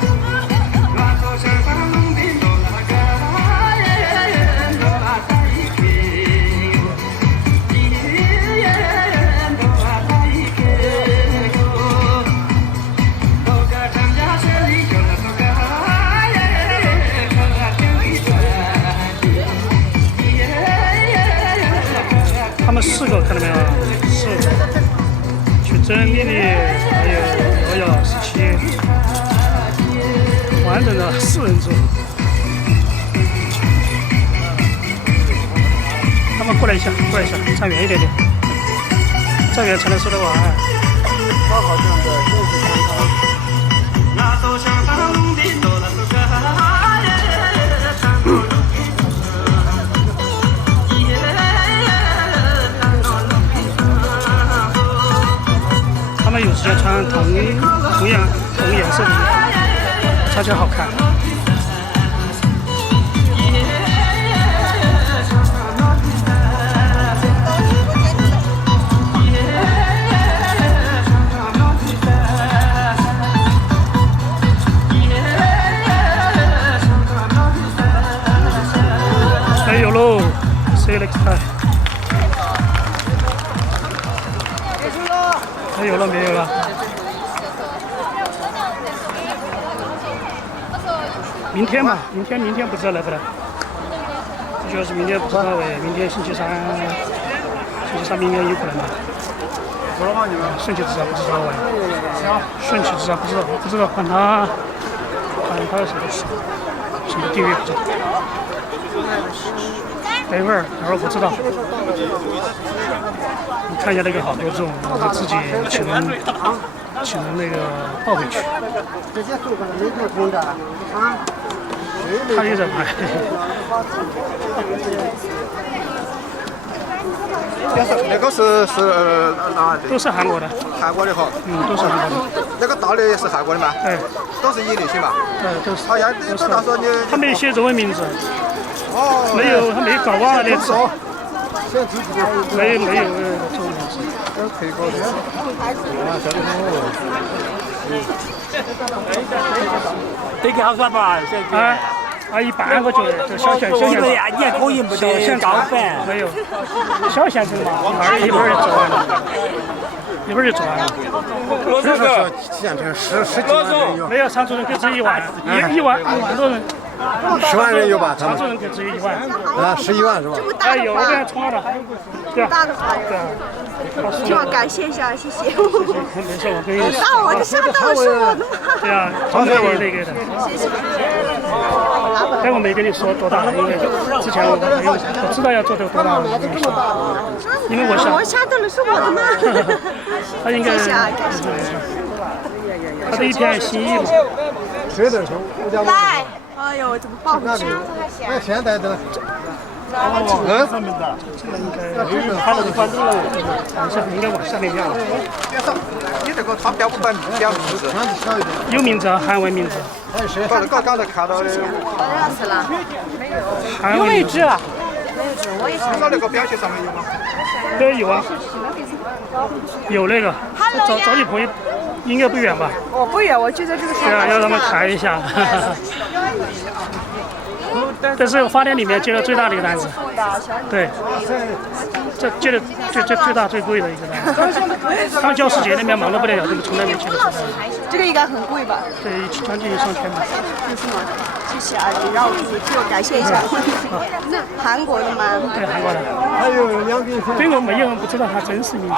他们4个看到没有？4个。真丽丽还有17，完整的4人组。他们过来一下，站远一点点，站远才能收得完。好好这样的就是参考。像同颜色的衣服，穿起来好看。哎有喽，谁来看？还有了没有了？明天吧，明天不知道来不来。主要是明天不知道哎，明天星期三明天有可能吧。顺其自然不知道哎，顺其自然不知道，看他什么地位不知道。等会儿不知道。你看一下那个好多种，我自己请人那个抱回去。他也在拍。那个是哪的？都是韩国的。韩国的哈。都是韩国的。那个大的也是韩国的吗？哎。都是你那些嘛？都是。好像都他说你。他没写中文名字。哦。他没搞忘了那字。没有中文名字。可以搞的。这个好耍吧？一般我觉得就小县你也口音不得高反。没有，小县城嘛，一会儿就做完了。所以说县城十几万人有。没有，常住人口只有1万，1万多人。10万人有吧？常住人口只有1万。啊，11万是吧？有我跟冲了，对啊，对啊。希望感谢一下，谢谢。没事，我跟你说。我就吓到了，是我的吗？对啊，常住人那个的。谢谢。但我没跟你说多大，因为之前我知道要做到多大，因为我吓到了，是我的吗？他应该是他的一片心意嘛。谁的手？来，哎呦，怎么抱不去？那现在的。应该往下面压。你这个他标不标名字？有名字啊，韩文名字。刚才看到的。认识了。有位置啊。我也知道那个标签上面有吗？对，有啊。有那个。找你朋友，应该不远吧？我不远，我就在这个。对啊，要让他们看一下。这是花店里面接的最大的一个单子，对，这接的最大最贵的一个单子。他们教师节那边忙得不得了，这个从来没接过。这个应该很贵吧？对，将近1,000吧。谢谢啊，你让我替我感谢一下。韩国的吗？对，韩国的。还有2斤粉。对，我没有，不知道他真实名字，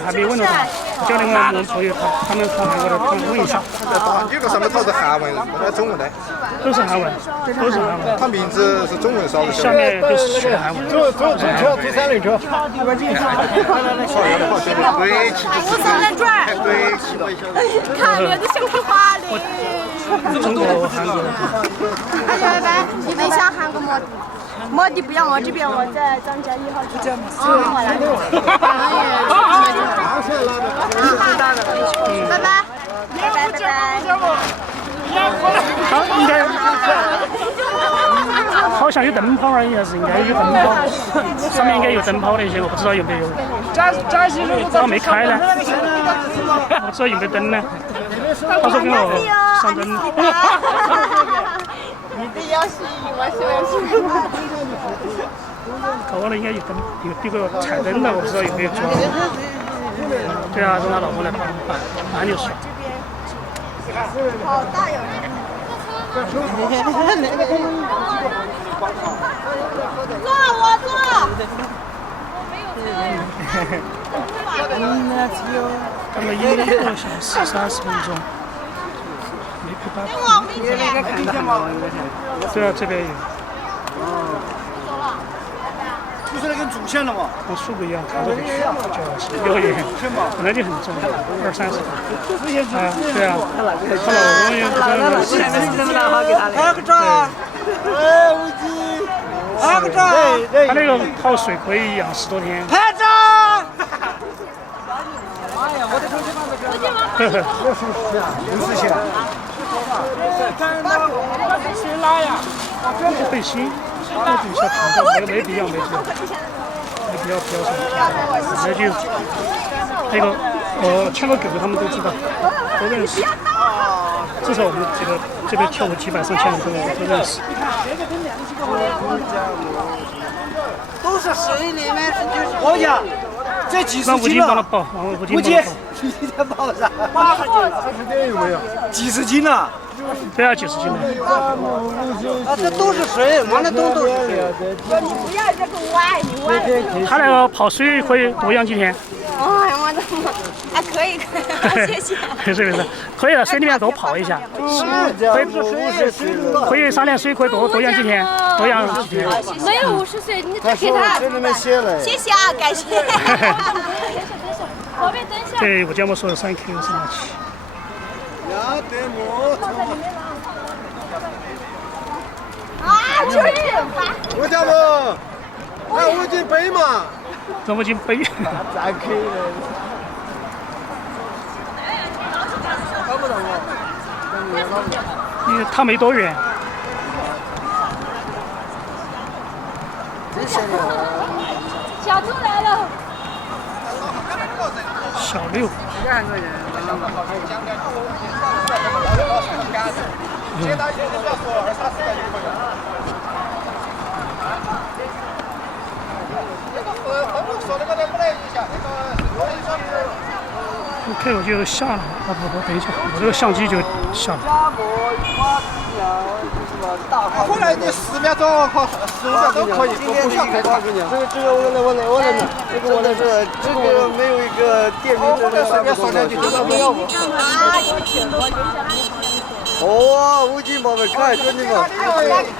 还没问到他。叫我们朋友他们看韩国的，他们问一下。这个上面套是韩文，不是中文的。都是韩文，都是韩文。他名字是中文稍微。下面都是写的韩文。走车，走3轮车。我上来转。看脸都像开花的。中国、韩国。拜拜，你们想韩国摩的不要我这边，我在张家1号这。我来。拜拜。拜拜。好，应该好像有灯泡而已，还是应该有灯泡，上面应该有灯泡那些，我不知道有没有。我没开呢，我不知道有没有灯呢。他说给我上灯。你的要是我喜欢吃。搞了应该有灯，有个彩灯的，我不知道有没有装。对啊，让他老婆来搬就是。好大哟！坐，我坐。等了1个小时30分钟，没配8。对啊，这边有。就是那根主线了嘛。跟树不一样，扛着回去就是有点，本来就很重，20-30斤。啊，对啊，他老公也不知道。拍个照。哎，无忌。拍个照。他那个泡水可以养10多天。拍照。哎呀，我的同学们。60钱。谁拉呀？背心，那就小胖子，没必要，没必要，没必要标上。那就那个签个狗他们都知道，都认识。至少我们这边跳过几百上千人都认识。都是水里面，就是我讲，这几十让吴斤了。京帮他报，让吴京吴京帮他报。，你在报啥？80斤有没有？几十斤了。对啊，90斤的。啊，这都是水，满了都是水。你不要这个歪，你歪。他那个跑水可以多养几天。哎呀，我的妈！啊，可以，谢谢。是不是？可以在水里面多泡一下，可以上点水，可以多养几天，多养几天。没有50岁，你再给他。这里面写了。谢谢啊，感谢。宝贝，等一下。对，我节目说的3Q 生化器。啊，就是我家不，那吴京背嘛。让吴京背。咱可以的。找不到我。因为他没多远。小猪来了。小6。OK， 我就下了。啊不，等一下，我这个相机就下了。后来你10秒钟和15秒都可以，不需要开场。这个我来拿，这个我来这，这个没有一个店名，我这随便说两句，这个没有。哦，吴京宝贝，看兄弟们，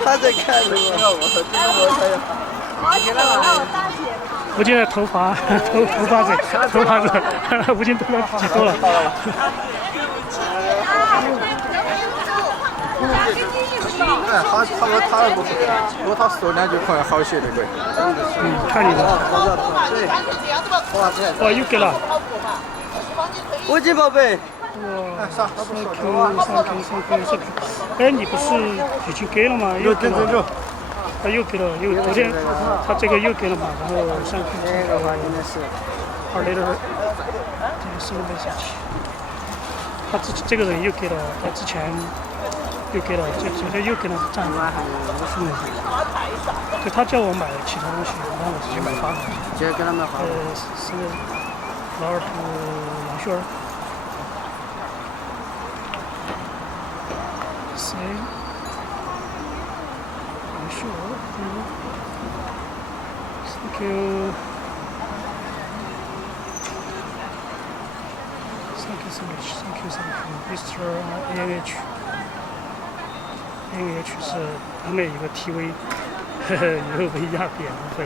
他在看什么？吴京的头发子，吴京头发挤多了。哎，他不是，如果他说两句可能好些的贵。看你的。哦，又给了。吴京宝贝。3Q。哎，你不是已经给了吗？又给了。他又给了，昨天他这个又给了嘛，然后3Q。这个话应该是2类的，这个是没下去。他这个人又给了，他之前又给了，这又给了占了50美金。就他叫我买其他东西，然后我直接买花。直接给他买花。是老二图杨轩儿。谁？杨轩儿。3Q。Mr. ANH 是北美一个 TV，以后被压扁了会。